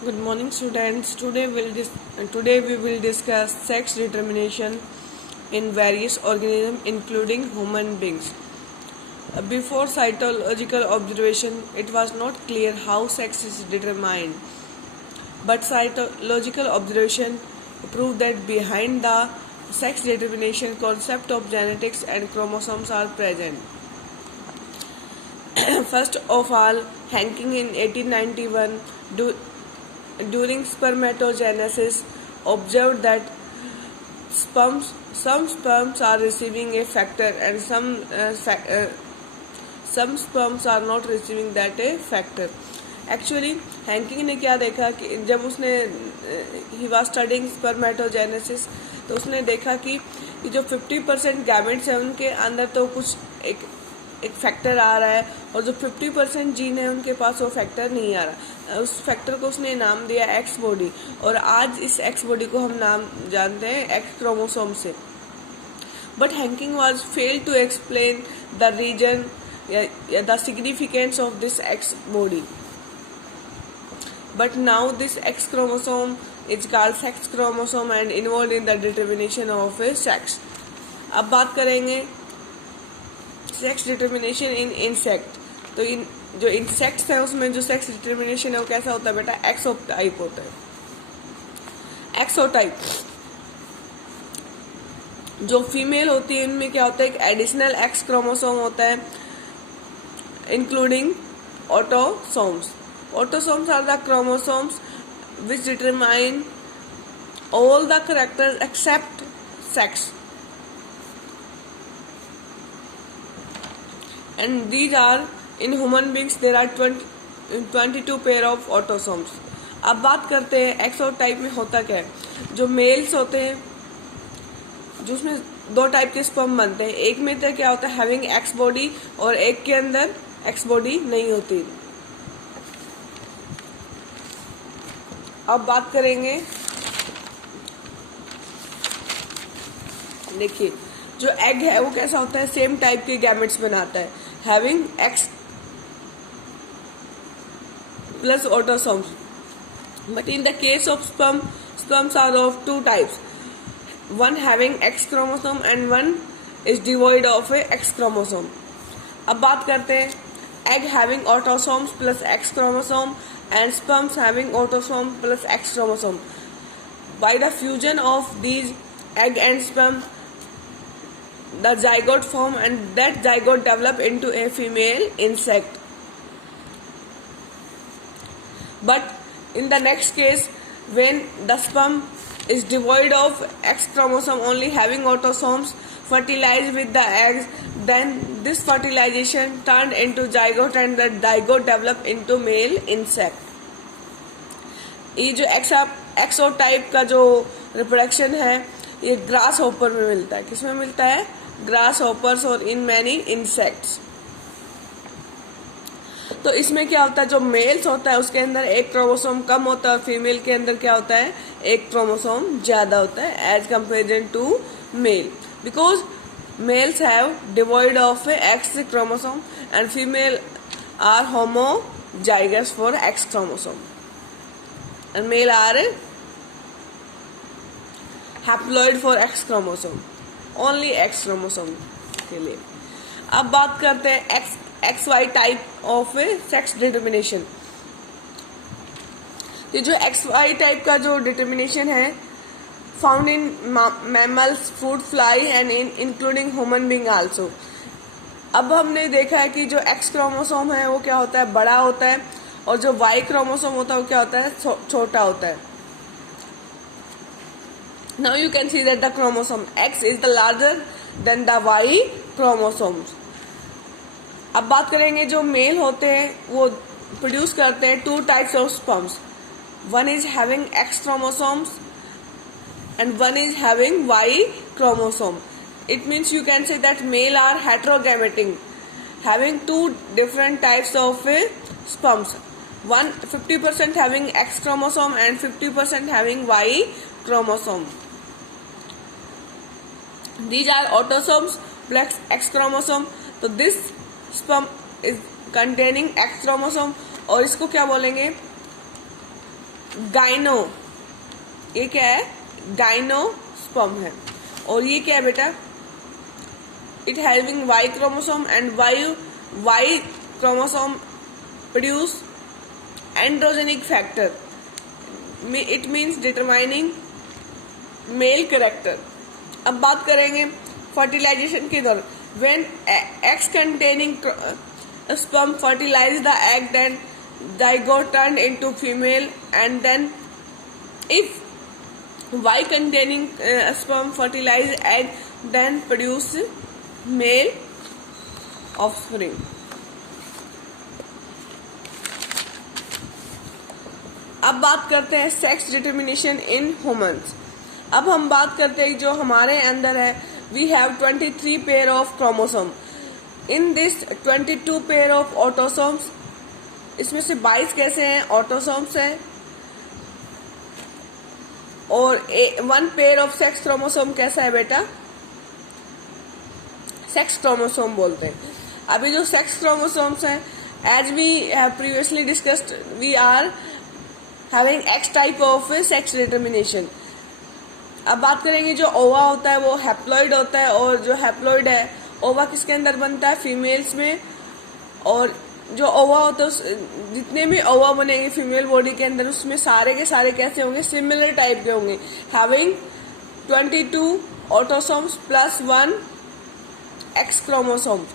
Good morning, students. Today we will discuss sex determination in various organisms, including human beings. Before cytological observation, it was not clear how sex is determined, but cytological observation proved that behind the sex determination concept of genetics and chromosomes are present. First of all, Hanking in 1891 during spermatogenesis observed that some sperms are receiving a factor and some sperms are not receiving that a factor. Actually Henking ने क्या देखा कि जब उसने he was studying spermatogenesis, तो उसने देखा कि जो 50% गैमेट्स है उनके अंदर तो कुछ एक फैक्टर आ रहा है, और जो 50% जीन है उनके पास वो फैक्टर नहीं आ रहा। उस फैक्टर को उसने नाम दिया एक्स बॉडी, और आज इस एक्स बॉडी को हम नाम जानते हैं एक्स क्रोमोसोम से। But Henking was fail to explain the reason या the significance of this X body. But now this X chromosome is called sex chromosome and involve in the determination of a sex. अब बात करेंगे sex determination in insect. तो इन जो insects हैं उसमें जो sex determination है वो कैसा होता है बेटा? एक्सोटाइप होता है। एक्सोटाइप जो फीमेल होती है इनमें क्या होता है? एक एडिशनल एक्स क्रोमोसोम होता है, including autosomes. Autosomes are the chromosomes which determine all the characters except sex, and these are in human beings there are 22 pair of autosomes. अब बात करते हैं एक्सोटाइप में होता क्या है। जो मेल्स होते हैं, जो उसमें दो टाइप के स्पर्म बनते हैं, एक में तो क्या होता है हैविंग एक्स बॉडी, और एक के अंदर एक्स बॉडी नहीं होती। अब बात करेंगे, देखिए जो एग है वो कैसा होता है? सेम टाइप के गैमेट्स बनाता है, having X plus autosomes. But in the case of sperms are of two types, one having X chromosome and one is devoid of a X chromosome. अब बात करते हैं egg having autosomes plus X chromosome and sperms having autosome plus X chromosome. By the fusion of these egg and sperm, the zygote form and that zygote develop into a female insect. But in the next case, when the sperm is devoid of X chromosome only having autosomes fertilized with the eggs, then this fertilization turned into zygote and the zygote develop into male insect. ये जो एक्सोटाइप का जो reproduction है ये grass hopper में मिलता है। किसमें मिलता है? ग्रास हॉपर्स और इन मैनी इंसेक्ट्स। तो इसमें क्या होता है, जो मेल्स होता है उसके अंदर एक क्रोमोसोम कम होता है और फीमेल के अंदर क्या होता है? एक क्रोमोसोम ज्यादा होता है as comparison to male, because males have devoid of X chromosome and female are homozygous for X chromosome and male are haploid for X chromosome, only X chromosome के लिए। अब बात करते हैं XY type of sex determination. ये जो XY type का जो डिटर्मिनेशन है found in mammals, fruit fly and including human being also. अब हमने देखा है कि जो X क्रोमोसोम है वो क्या होता है? बड़ा होता है, और जो Y क्रोमोसोम होता है वो क्या होता है? छोटा होता है। Now you can see that the chromosome X is the larger than the Y chromosomes. अब बात करेंगे जो मेल होते हैं वो प्रोड्यूस करते हैं two types of sperms, one is having X chromosomes and one is having Y chromosome. It means you can say that male are heterogametic, having two different types of sperms, 50% having X chromosome and 50% having Y chromosome. These are autosomes plus X chromosome. तो this sperm is containing X chromosome, और इसको क्या बोलेंगे? Gyno, ये क्या है, gymnosperm है। और ये क्या है बेटा, it having Y chromosome and Y chromosome produce androgenic factor, it means determining male character. अब बात करेंगे फर्टिलाइजेशन के दौरान, when eggs containing sperm fertilize the egg, then zygote turned into female, and then if Y containing sperm fertilize egg, then produce male offspring. अब बात करते हैं sex determination in humans. अब हम बात करते हैं जो हमारे अंदर है, we have 23 pair of chromosome. In this 22 pair of autosomes, इसमें से 22 कैसे हैं, ऑटोसोम्स हैं, और 1 पेयर ऑफ सेक्स क्रोमोसोम कैसा है बेटा, सेक्स क्रोमोसोम बोलते हैं। अभी जो सेक्स क्रोमोसोम्स हैं, as we have previously discussed, we are having X type of sex determination. अब बात करेंगे जो ओवा होता है वो हैप्लॉइड होता है, और जो हैप्लॉइड है ओवा किसके अंदर बनता है, फीमेल्स में। और जो ओवा होता है, जितने भी ओवा बनेंगे फीमेल बॉडी के अंदर, उसमें सारे के सारे कैसे होंगे, सिमिलर टाइप के होंगे, having 22 autosomes plus 1 X chromosome.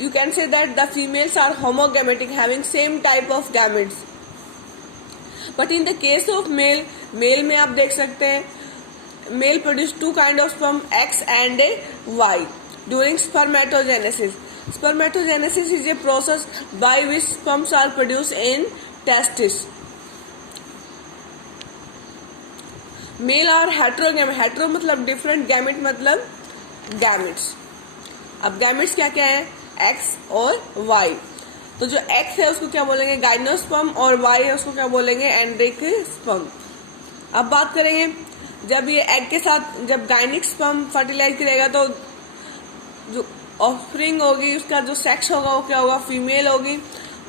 You can say that the females are homogametic, having same type of gametes. But in the case of male, male में आप देख सकते हैं, male produce 2 kind of sperm, X and Y, during spermatogenesis. Spermatogenesis is a process by which sperms are produced in testes. Male are heterogamy. hetero मतलब different, gamete मतलब gametes. अब gametes क्या क्या है, X और Y। तो जो X है उसको क्या बोलेंगे, गाइनोस्पर्म, और Y है उसको क्या बोलेंगे, एंड्रिकस्पर्म। अब बात करेंगे जब ये एग के साथ जब गाइनिक स्पर्म फर्टिलाइज करेगा तो जो ऑफस्प्रिंग होगी उसका जो सेक्स होगा वो क्या होगा, फीमेल होगी।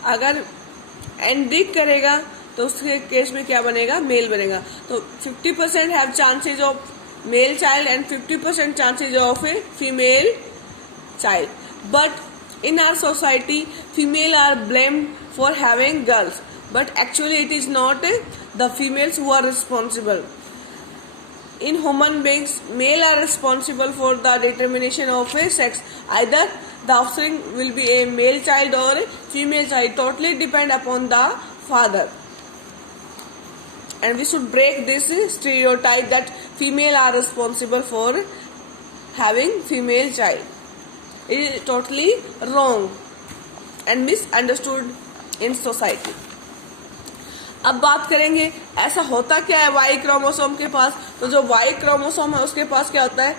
अगर एंड्रिक करेगा तो उसके केस में क्या बनेगा, मेल बनेगा। तो 50% have chances of male child and 50% chances of a female child. But in our society female are blamed for having girls, but actually it is not the females who are responsible. In human beings, male are responsible for the determination of a sex. Either the offspring will be a male child or a female child. Totally depend upon the father. And we should break this stereotype that female are responsible for having female child. It is totally wrong and misunderstood in society. अब बात करेंगे ऐसा होता क्या है Y chromosome के पास। तो जो वाई क्रोमोसोम है उसके पास क्या होता है,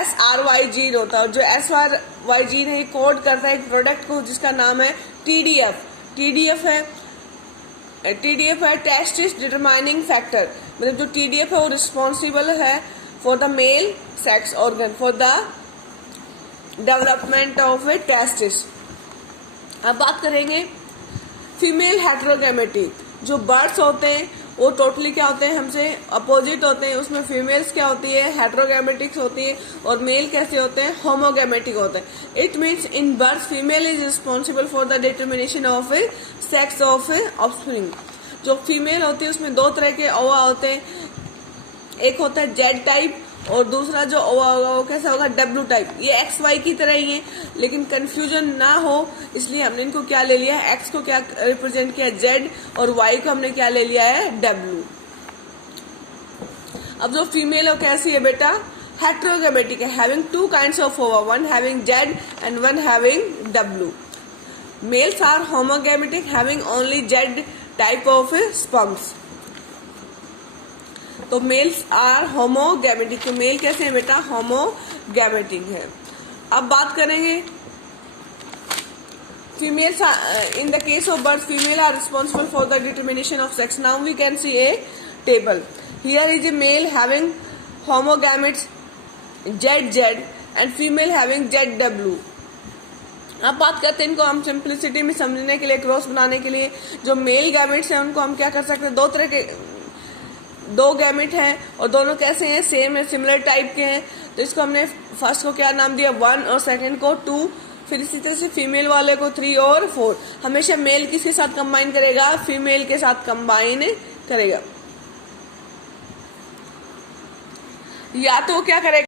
SRY जीन होता है। जो SRY जीन है कोड करता है एक प्रोडक्ट को जिसका नाम है TDF। TDF है टेस्टिस डिटरमाइनिंग फैक्टर, मतलब जो TDF है वो रिस्पॉन्सिबल है for the male sex organ, for the development of A testis. अब बात करेंगे फीमेल हेटेरोगैमेटी। जो बर्ड्स होते हैं वो टोटली क्या होते हैं, हमसे अपोजिट होते हैं। उसमें फीमेल्स क्या होती है, हेटेरोगैमेटिक्स होती है, और मेल कैसे होते हैं, होमोगैमेटिक होते हैं। It means in birds female is responsible for the determination of a sex of A offspring. जो फीमेल होती है उसमें 2 तरह के ओवा होते हैं, एक होता है जेड टाइप और दूसरा जो ओवा होगा वो कैसा होगा, डब्ल्यू टाइप। ये XY की तरह ही है, लेकिन कंफ्यूजन ना हो इसलिए हमने इनको क्या ले लिया है, X को क्या रिप्रेजेंट किया जेड और Y को हमने क्या ले लिया है, डब्ल्यू। अब जो फीमेल हो कैसी है बेटा, हेटेरोगैमेटिक है, having 2 kinds of ova, one having Z and one having W. Males are homogametic having only Z type of sperms. तो मेल्स आर होमोगैमेटिक। तो मेल कैसे है बेटा, होमोगैमेटिक है। अब बात करेंगे females in the case of birth, female are responsible for the determination of sex. Now we can see a table. Here is a male having homogametes ZZ and female having ZW. अब बात करते हैं इनको हम simplicity में समझने के लिए, क्रॉस बनाने के लिए। जो मेल गैमेट्स हैं उनको हम क्या कर सकते हैं, दो तरह के दो गैमेट हैं और दोनों कैसे हैं, सेम है, सिमिलर टाइप के हैं। तो इसको हमने फर्स्ट को क्या नाम दिया 1 और सेकंड को 2, फिर इसी तरह से फीमेल वाले को 3 और 4। हमेशा मेल किसके साथ कंबाइन करेगा, फीमेल के साथ कंबाइन करेगा। या तो क्या करेगा